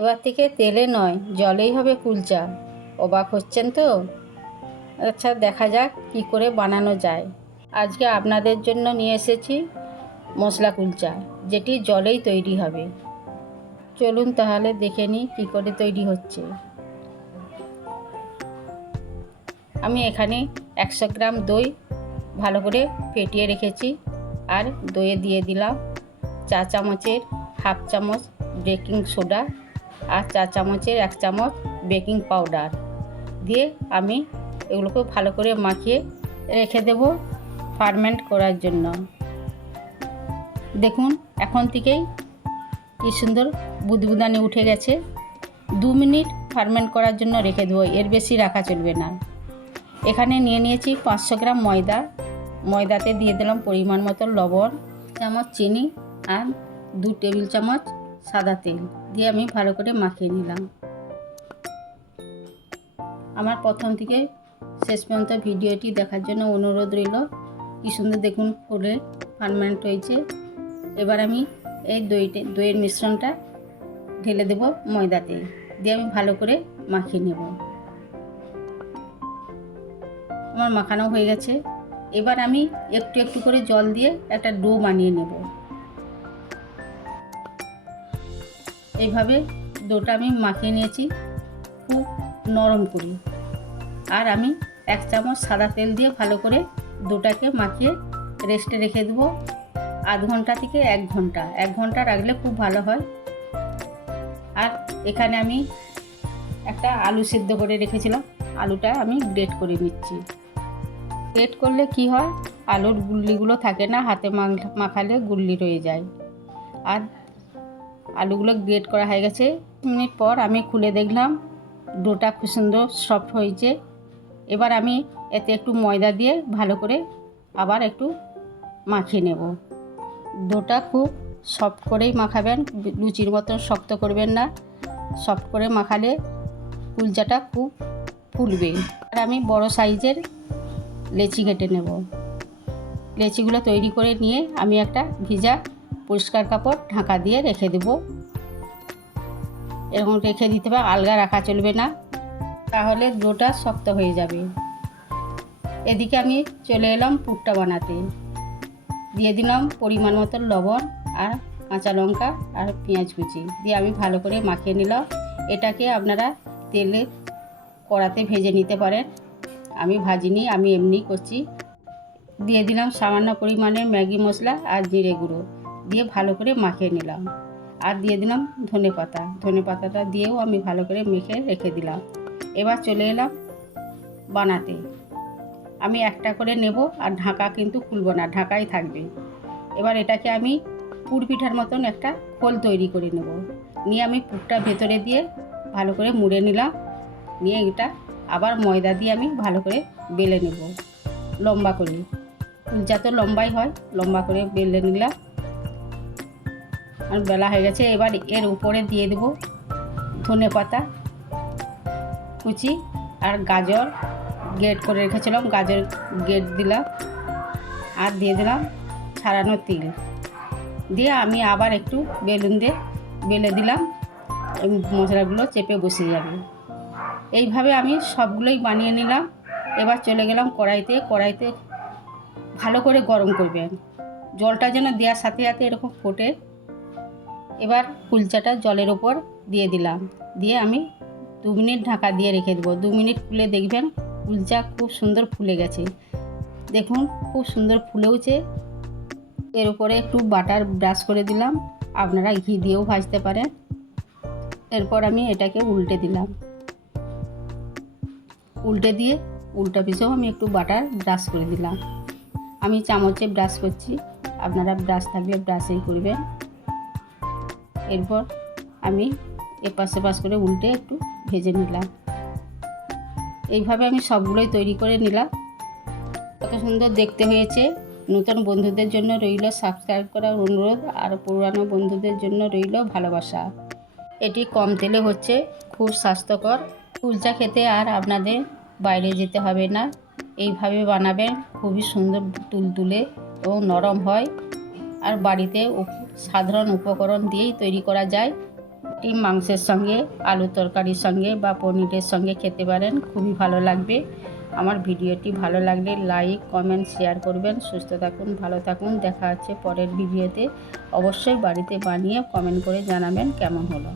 এবার থেকে তেলে নয়, জলেই হবে কুলচা। অবাক হচ্ছেন তো? আচ্ছা দেখা যাক কি করে বানানো যায়। আজকে আপনাদের জন্য নিয়ে এসেছি মশলা কুলচা, যেটি জলেই তৈরি হবে। চলুন তাহলে দেখে নিই কী করে তৈরি হচ্ছে। আমি এখানে একশো গ্রাম দই ভালো করে ফেটিয়ে রেখেছি, আর দইয়ে দিয়ে দিলাম চা চামচের হাফ চামচ বেকিং সোডা আর চা চামচের এক চামচ বেকিং পাউডার দিয়ে আমি এগুলোকে ভালো করে মাখিয়ে রেখে দেব ফার্মেন্ট করার জন্য। দেখুন, এখন থেকেই কি সুন্দর বুদবুদানি উঠে গেছে। দু মিনিট ফার্মেন্ট করার জন্য রেখে দেবো, এর বেশি রাখা চলবে না। এখানে নিয়ে নিয়েছি পাঁচশো গ্রাম ময়দা। ময়দাতে দিয়ে দিলাম পরিমাণ মতো লবণ, চামচ চিনি আর দু টেবিল চামচ সাদা তেল। দিয়ে আমি ভালো করে মাখিয়ে নিলাম। আমার প্রথম থেকে শেষ পর্যন্ত ভিডিওটি দেখার জন্য অনুরোধ রইল। কি সুন্দর দেখুন, ফুলে ফার্মেন্ট হয়েছে। এবার আমি এই দইতে, দইয়ের মিশ্রণটা ঢেলে দেব ময়দাতে। দিয়ে আমি ভালো করে মাখিয়ে নেব। আমার মাখানো হয়ে গেছে। এবার আমি একটু একটু করে জল দিয়ে একটা ডো বানিয়ে নেব। এইভাবে ডোটা আমি মাখিয়ে নিয়েছি, খুব নরম করে। আর আমি এক চামচ সাদা তেল দিয়ে ভালো করে ডোটাকে মাখিয়ে রেস্টে রেখে দেবো। আধ ঘণ্টা থেকে এক ঘণ্টা এক ঘণ্টা রাখলে খুব ভালো হয়। আর এখানে আমি একটা আলু সিদ্ধ করে রেখেছিলাম, আলুটা আমি গ্রেট করে নিচ্ছি। গ্রেট করলে কি হয়? আলুর গুল্লিগুলো থাকে না, হাতে মাখ- মাখালে গুল্লি রয়ে যায়। আর আলুগুলো গ্রেট করা হয়ে গেছে। মিনিট পর আমি খুলে দেখলাম ডোটা খুব সুন্দর সফট হয়েছে। এবার আমি এতে একটু ময়দা দিয়ে ভালো করে আবার একটু মাখিয়ে নেব। ডোটা খুব সফট করেই মাখাবেন, লুচির মতন শক্ত করবেন না। সফট করে মাখালে কুলচাটা খুব ফুলবে। আর আমি বড় সাইজের লেচি কেটে নেব। লেচিগুলো তৈরি করে নিয়ে আমি একটা ভিজা পরিষ্কার কাপড় ঢাকা দিয়ে রেখে দেব। এরকম রেখে দিতে হবে, আলগা রাখা চলবে না। তাহলে ডোটা শক্ত হয়ে যাবে। এদিকে আমি চলে এলাম পুরটা বানাতে। দিয়ে দিলাম পরিমাণ মতো লবণ আর কাঁচা লঙ্কা আর পেঁয়াজ কুচি। দিয়ে আমি ভালো করে মাখিয়ে নিলাম। এটাকে আপনারা তেলে কড়াতে ভেজে নিতে পারেন। আমি ভাজিনি, আমি এমনি করছি। দিয়ে দিলাম সামান্য পরিমাণে ম্যাগি মশলা আর জিরে গুঁড়ো। দিয়ে ভালো করে মাখিয়ে নিলাম। আর দিয়ে দিলাম ধনে পাতা। ধনে পাতাটা দিয়েও আমি ভালো করে মেখে রেখে দিলাম। এবার চলে এলাম বানাতে। আমি একটা করে নেব আর ঢাকা কিন্তু খুলব না, ঢাকাই থাকবে। এবার এটাকে আমি পুর পিঠার মতন একটা খোল তৈরি করে নেব। নিয়ে আমি পুরটা ভেতরে দিয়ে ভালো করে মুড়ে নিলাম। নিয়ে এটা আবার ময়দা দিয়ে আমি ভালো করে বেলে নেব। লম্বা করে। কুলচা তো লম্বাই হয়, লম্বা করে বেলে নিলাম। আর বেলা হয়ে গেছে, এবার এর উপরে দিয়ে দেব ধনে পাতা, কুচি আর গাজর। গেট করে রেখেছিলাম, গাজর গেট দিলাম আর দিয়ে দিলাম ছাড়ানো তিল। দিয়ে আমি আবার একটু বেলুন দিয়ে বেলে দিলাম মশলাগুলো চেপে বসে যাবে। এইভাবে আমি সবগুলোই বানিয়ে নিলাম। এবার চলে গেলাম কড়াইতে কড়াইতে ভালো করে গরম করবেন জলটা যেন দেওয়ার সাথে সাথে এরকম ফোটে। এবার কুলচাটা জলের ওপর দিয়ে দিলাম। দিয়ে আমি দু মিনিট ঢাকা দিয়ে রেখে দেবো। দু মিনিট খুলে দেখবেন কুলচা খুব সুন্দর ফুলে গেছে। দেখুন, খুব সুন্দর ফুলেওছে এর উপরে একটু বাটার ব্রাশ করে দিলাম। আপনারা ঘি দিয়েও ভাজতে পারেন। এরপর আমি এটাকে উল্টে দিলাম। উল্টে দিয়ে উল্টা পিছেও আমি একটু বাটার ব্রাশ করে দিলাম। আমি চামচে ব্রাশ করছি। আপনারা ব্রাশ থাকলে ব্রাশেই করবেন। এরপর আমি এপাশ পাশ করে উল্টে একটু ভেজে নিলাম। এইভাবে আমি সবগুলোই তৈরি করে নিলাম। কত সুন্দর দেখতে হয়েছে। নতুন বন্ধুদের জন্য রইল সাবস্ক্রাইব করার অনুরোধ আর পুরানো বন্ধুদের জন্য রইল ভালোবাসা। এটি কম তেলে হচ্ছে, খুব স্বাস্থ্যকর। কুলচা খেতে আর আপনাদের বাইরে যেতে হবে না। এইভাবে বানাবেন, খুবই সুন্দর তুলতুলে এবং নরম হয়। আর বাড়িতে সাধারণ উপকরণ দিয়েই তৈরি করা যায়। ডিম মাংসের সঙ্গে আলু তরকারির সঙ্গে বা পনিরের সঙ্গে খেতে পারেন, খুবই ভালো লাগবে। আমার ভিডিওটি ভালো লাগলে লাইক, কমেন্ট, শেয়ার করবেন। সুস্থ থাকুন, ভালো থাকুন। দেখা হচ্ছে পরের ভিডিওতে। অবশ্যই বাড়িতে বানিয়ে কমেন্ট করে জানাবেন কেমন হলো।